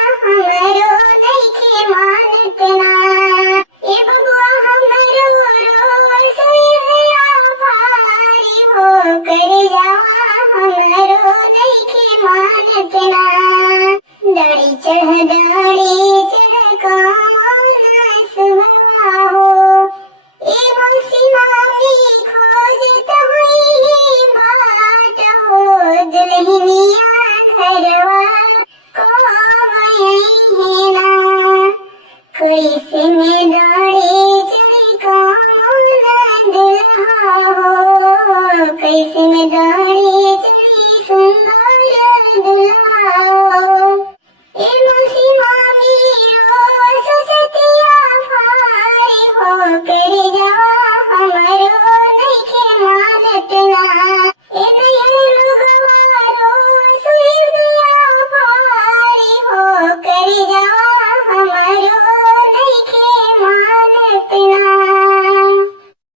हमरो नइखे मानत ना। ए बबुआ हमरो रोज सोइया भारी हो कर जावा हमरो नइखे मानत ना। डाड़ी चढ़ कमौना सुबह हो, ए मौसी मामी खोजत हुई बाट हो। दुल्हनिया घरवा कोई है ना, कैसे में डाड़ी चढ़ कमौना दुल्हा हो। कैसे में डाड़ी चढ़ी सुंदर दुल्हा हो। ए मौसी मामी रो ससतिया भारी हो कर